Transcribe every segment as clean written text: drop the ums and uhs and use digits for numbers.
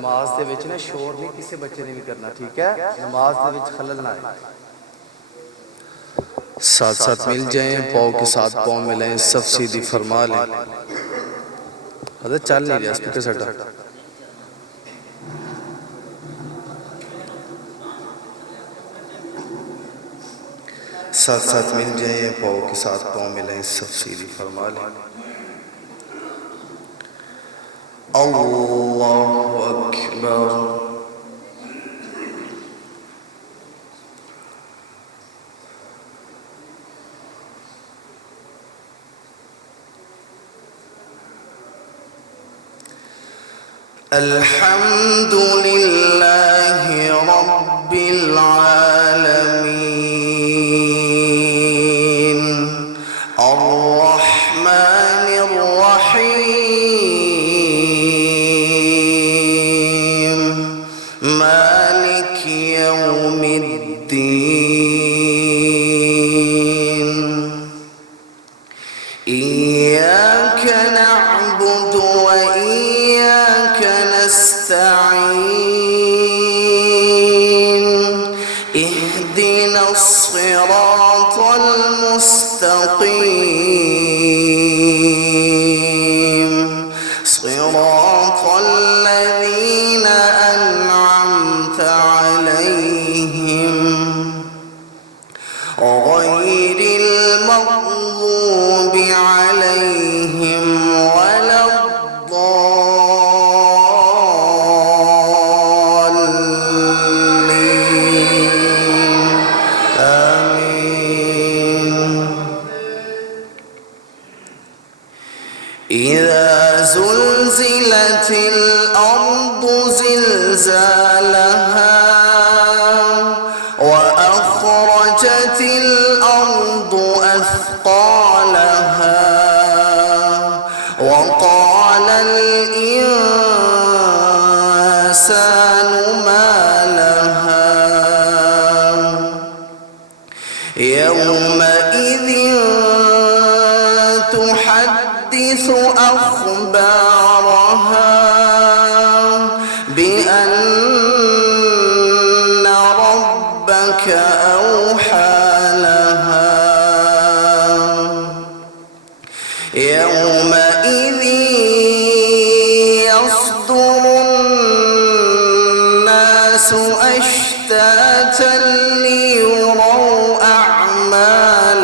नमाज दे विच ना शोर नहीं किसी बच्चे ने भी करना, ठीक है? नमाज दे विच खलल ना आए। साथ साथ मिल जाएं, पाँव के साथ पाँव मिलाएं, सब सीधी फरमा लें। हजरत चल नहीं रहा स्पीकर साडा। साथ साथ मिल जाएं, पाँव के साथ पाँव मिलाएं, सब सीधी फरमा लें। अल्लाहु अकबर। अल्हम्दुलिल्लाहि रब्बिल आलमीन अर्रहमानिर रहीम मालिकि यौमिद्दीन इय्याक नअबुदु व इय्याक नस्तईन इहदिनस सिरातल मुस्तकीम सिरातल लज़ीना अनअमत अलैहिम गैरिल मग़ज़ूबि अलैहिम वलद्दाल्लीन आमीन। इज़ा ज़ुल्ज़िलतिल अर्दु ज़िल्ज़ालहा وأخرجت الأرض أثقالها وقال الإنسان ما لها يومئذ تحدث أخبارها بأن ربك أوحى لها يومئذ يصدر الناس أشتاتا ليروا أعمالهم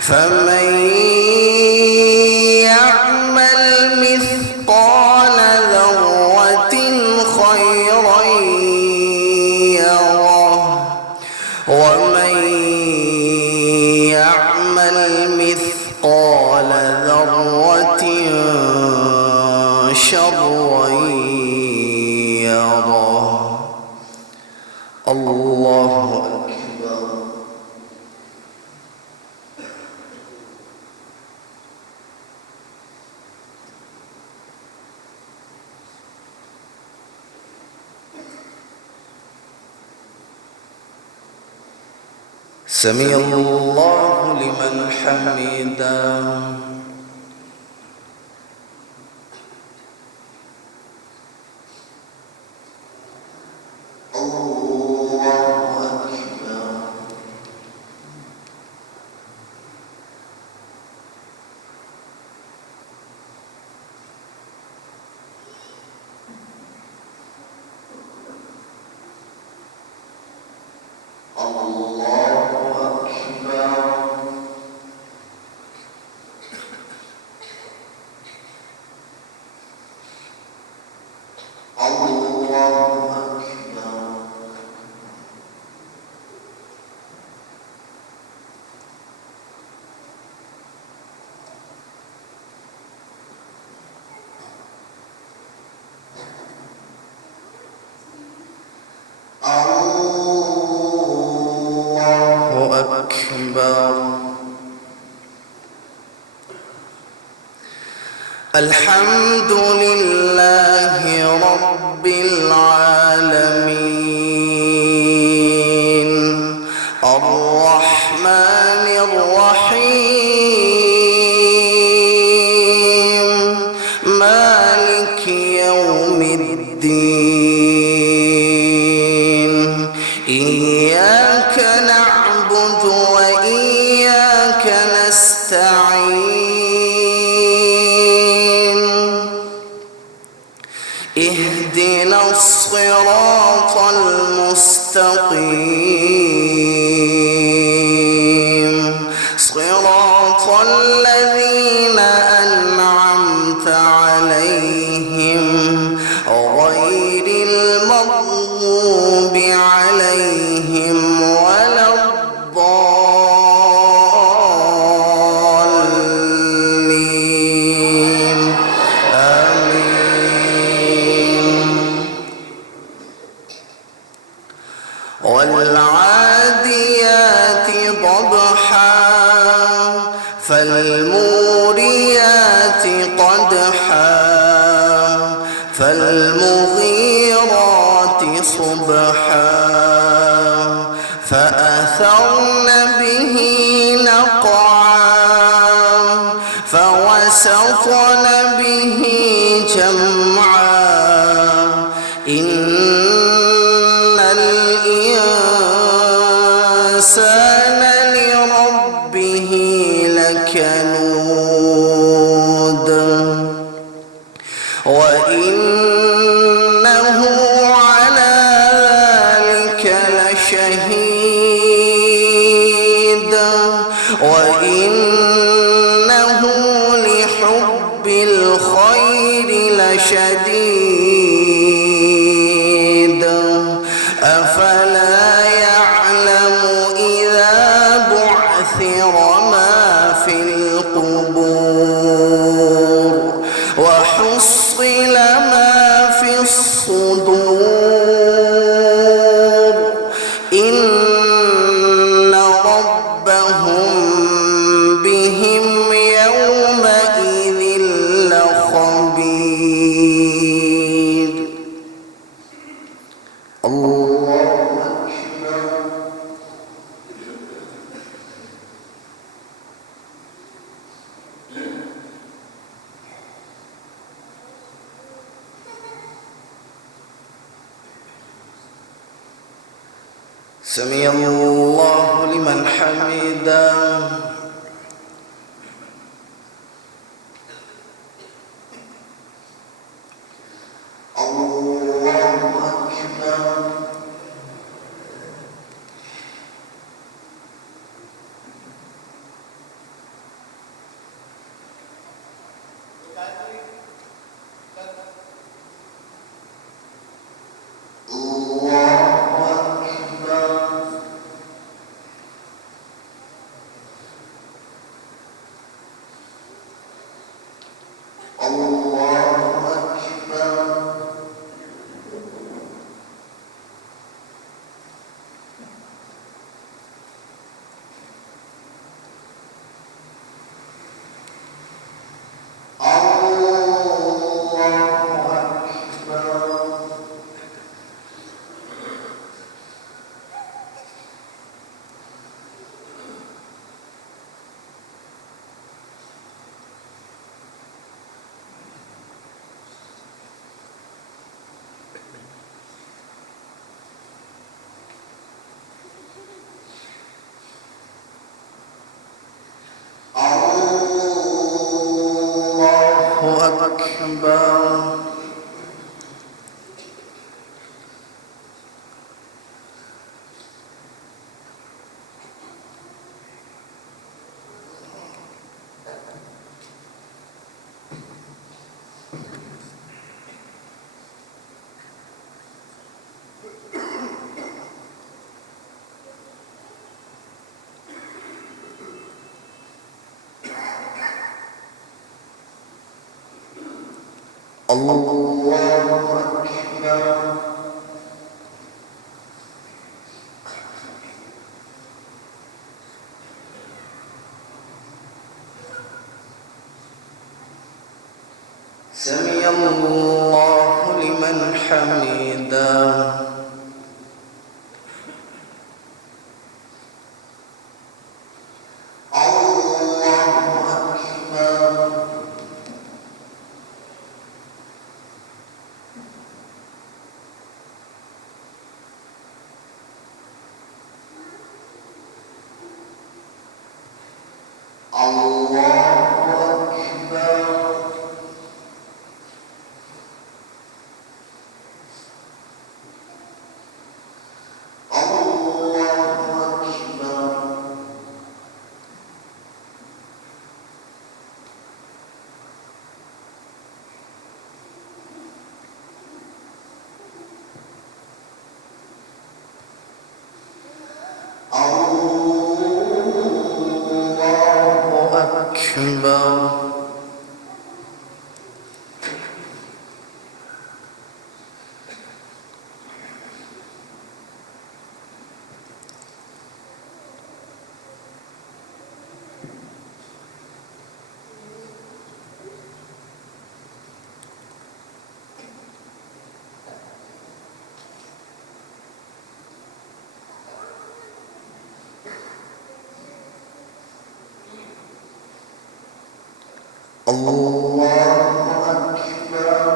فمن يعمل مثقال ذرة خيرا ومن يعمل مثقال ذرة شرا يره الله أكبر. سمع الله لمن حمده. الحمد لله رب العالمين الرحمن الرحيم مالك يوم إياك نعبد وإياك نستعين اهدنا الصراط المستقيم صراط الذين أنعمت عليهم غير المغضوب عليهم ولا الضالين آمين. والعاديات ضبحا فالموريات قدحا فالمغيرات صبحا فأثرن به نقعا فوسطن به جمعا إن الإنسان لربه لكنود وإنه على ذلك لشهيد وإنه لحب الخير لشديد أفلا يعلم إذا بعثر ما في القبور وحصل ما في الصدور إن ربهم بهم يومئذ لخبير. الله أكبر. سمع الله لمن حمده. الله أكبر. الله أكبر. الله أكبر. سمع الله لمن حمده. أكبر. الله أكبر.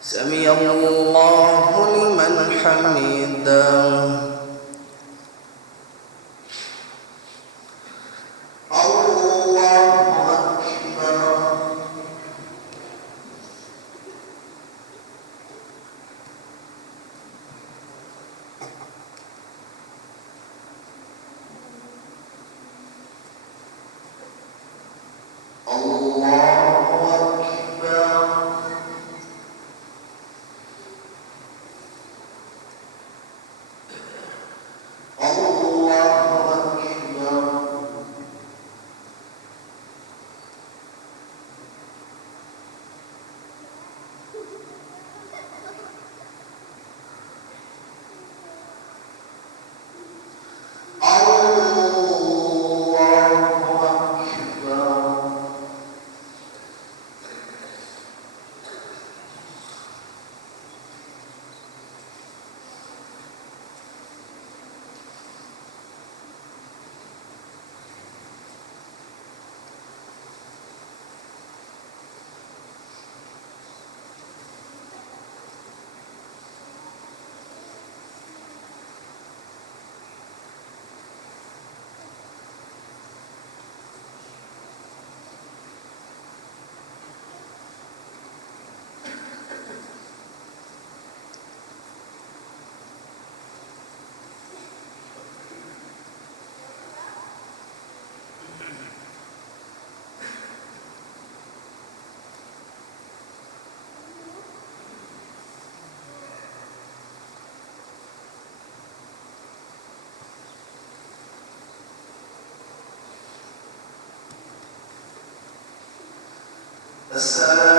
سمع الله لمن حمده. السلام